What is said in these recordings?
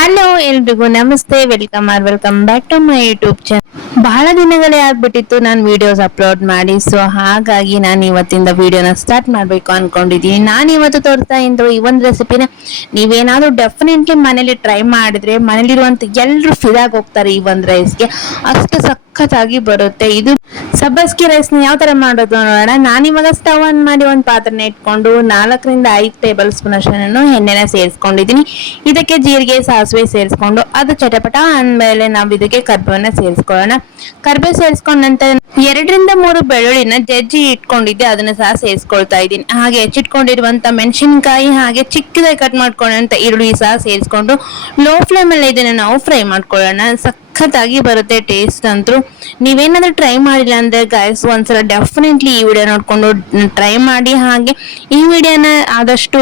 Hello ಎಲ್ರಿಗೂ ನಮಸ್ತೆ, welcome back to my YouTube channel. ಬಹಳ ದಿನಗಳೇ ಆಗ್ಬಿಟ್ಟಿತ್ತು ನಾನು ವಿಡಿಯೋಸ್ ಅಪ್ಲೋಡ್ ಮಾಡಿ. ಸೊ ಹಾಗಾಗಿ ನಾನು ಇವತ್ತಿಂದ ವಿಡಿಯೋನ ಸ್ಟಾರ್ಟ್ ಮಾಡಬೇಕು ಅನ್ಕೊಂಡಿದ್ದೀನಿ. ನಾನು ಇವತ್ತು ತೋರಿಸ್ತಾ ಇರೋ ಈ ಒಂದು ರೆಸಿಪಿನ ನೀವೇನಾದ್ರೂ ಡೆಫಿನೆಟ್ಲಿ ಮನೇಲಿ ಟ್ರೈ ಮಾಡಿದ್ರೆ ಮನೇಲಿರುವಂತ ಎಲ್ಲರೂ ಫಿದಾಗಿ ಹೋಗ್ತಾರೆ ಈ ಒಂದು ರೈಸ್ಗೆ. ಅಷ್ಟು ಸಖತ್ತಾಗಿ ಬರುತ್ತೆ ಇದು. ಸಬ್ಬಸ್ಗಿ ರೈಸ್ನ ಯಾವ ತರ ಮಾಡೋದು ನೋಡೋಣ. ನಾನಿವಾಗ ಸ್ಟವ್ ಆನ್ ಮಾಡಿ ಒಂದು ಪಾತ್ರೆನ ಇಟ್ಕೊಂಡು 4 ರಿಂದ 5 ಟೇಬಲ್ ಸ್ಪೂನ್ ಅಷ್ಟು ಎಣ್ಣೆನ ಸೇರಿಸ್ಕೊಂಡಿದ್ದೀನಿ. ಇದಕ್ಕೆ ಜೀರಿಗೆ ಸಾಸಿವೆ ಸೇರಿಸ್ಕೊಂಡು ಅದು ಚಟಪಟ ಅಂದ್ಮೇಲೆ ನಾವು ಇದಕ್ಕೆ ಕರ್ಬೇವನ್ನ ಸೇರಿಸ್ಕೊಳ್ಳೋಣ. ಕರ್ಬೇವು ಸೇರಿಸ್ಕೊಂಡ ನಂತರ 2 ರಿಂದ 3 ಬೆಳ್ಳುಳ್ಳಿನ ಜಜ್ಜಿ ಇಟ್ಕೊಂಡಿದ್ದೆ, ಅದನ್ನ ಸಹ ಸೇರಿಸ್ಕೊಳ್ತಾ ಇದ್ದೀನಿ. ಹಾಗೆ ಹೆಚ್ಚಿಟ್ಕೊಂಡಿರುವಂತ ಮೆಣಸಿನಕಾಯಿ, ಹಾಗೆ ಚಿಕ್ಕದಾಗಿ ಕಟ್ ಮಾಡ್ಕೊಂಡಂತ ಈರುಳ್ಳಿ ಸಹ ಸೇರಿಸ್ಕೊಂಡು ಲೋ ಫ್ಲೇಮ್ ಅಲ್ಲಿ ಇದನ್ನ ನಾವು ಫ್ರೈ ಮಾಡ್ಕೊಳ್ಳೋಣ. ಸಖತ್ತಾಗಿ ಬರುತ್ತೆ ಟೇಸ್ಟ್ ಅಂತೂ. ನೀವೇನಾದ್ರೂ ಟ್ರೈ ಮಾಡಿಲ್ಲ ಅಂದ್ರೆ ಗೈಸ್ ಒಂದ್ಸಲ ಡೆಫಿನೆಟ್ಲಿ ಈ ವಿಡಿಯೋ ನೋಡ್ಕೊಂಡು ಟ್ರೈ ಮಾಡಿ. ಹಾಗೆ ಈ ವಿಡಿಯೋನ ಆದಷ್ಟು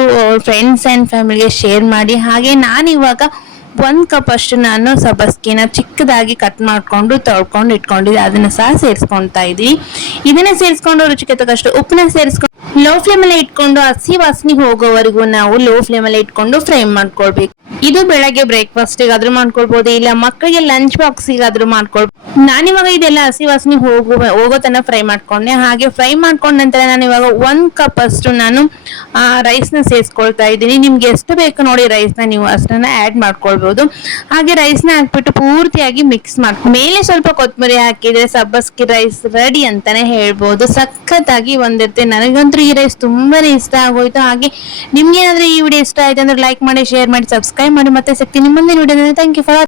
ಫ್ರೆಂಡ್ಸ್ ಅಂಡ್ ಫ್ಯಾಮಿಲಿಗೆ ಶೇರ್ ಮಾಡಿ. ಹಾಗೆ ನಾನು ಇವಾಗ 1 ಕಪ್ ಅಷ್ಟು ನಾನು ಸಬ್ಬಸ್ಗಿನ ಚಿಕ್ಕದಾಗಿ ಕಟ್ ಮಾಡ್ಕೊಂಡು ತೊಳ್ಕೊಂಡು ಇಟ್ಕೊಂಡಿದ್ದೆ, ಅದನ್ನ ಸಹ ಸೇರಿಸ್ಕೊಂತಾ ಇದೀನಿ. ಇದನ್ನ ಸೇರಿಸ್ಕೊಂಡು ರುಚಿಗೆ ತಕ್ಕಷ್ಟು ಉಪ್ಪನ್ನ ಸೇರಿಸ್ಕೊಂಡು ಲೋ ಫ್ಲೇಮ್ ಅಲ್ಲಿ ಇಟ್ಕೊಂಡು ಹಸಿ ವಾಸನೆ ಹೋಗೋವರೆಗೂ ನಾವು ಲೋ ಫ್ಲೇಮ್ ಅಲ್ಲಿ ಇಟ್ಕೊಂಡು ಫ್ರೈ ಮಾಡ್ಕೊಳ್ಬೇಕು. ಇದು ಬೆಳಗ್ಗೆ ಬ್ರೇಕ್ಫಾಸ್ಟ್ ಗಾದ್ರೂ ಮಾಡ್ಕೊಳ್ಬಹುದು, ಇಲ್ಲ ಮಕ್ಕಳಿಗೆ ಲಂಚ್ ಬಾಕ್ಸ್ ಗಾದ್ರೂ ಮಾಡ್ಕೊಳ್ಬಹುದು. ನಾನಿವಾಗ ಇದೆಲ್ಲ ಹಸಿ ವಾಸನೆ ಹೋಗೋ ತನಕ ಫ್ರೈ ಮಾಡ್ಕೊಂಡೆ. ಹಾಗೆ ಫ್ರೈ ಮಾಡ್ಕೊಂಡ ನಂತರ ನಾನು ಇವಾಗ 1 ಕಪ್ ಅಷ್ಟು ನಾನು ರೈಸ್ ನ ಸೇರಿಸ್ಕೊಳ್ತಾ ಇದ್ದೀನಿ. ನಿಮ್ಗೆ ಎಷ್ಟು ಬೇಕು ನೋಡಿ ರೈಸ್ ನ ನೀವು ಅಷ್ಟನ್ನ ಆಡ್ ಮಾಡ್ಕೊಳ್ಬಹುದು. ಹಾಗೆ ರೈಸ್ ನ ಹಾಕ್ಬಿಟ್ಟು ಪೂರ್ತಿಯಾಗಿ ಮಿಕ್ಸ್ ಮಾಡ್ಕೊಂಡು ಮೇಲೆ ಸ್ವಲ್ಪ ಕೊತ್ತಂಬರಿ ಹಾಕಿದ್ರೆ ಸಬ್ಬಸ್ಗಿ ರೈಸ್ ರೆಡಿ ಅಂತಾನೆ ಹೇಳ್ಬೋದು. ಸಖತ್ತಾಗಿ ಬಂದಿರುತ್ತೆ. ನನಗಂತೂ ಈ ರೈಸ್ ತುಂಬಾನೇ ಇಷ್ಟ ಆಗೋಯ್ತು. ಹಾಗೆ ನಿಮ್ಗೆ ಏನಾದ್ರೂ ಈ ವಿಡಿಯೋ ಇಷ್ಟ ಆಯ್ತು ಅಂದ್ರೆ ಲೈಕ್ ಮಾಡಿ, ಶೇರ್ ಮಾಡಿ, ಸಬ್ಸ್ಕ್ರೈಬ್ ಮಾಡಿ. ಮತ್ತೆ ಸಿಗ್ತೀನಿ ಮುಂದಿನ ವಿಡಿಯೋದಲ್ಲಿ. Thank you for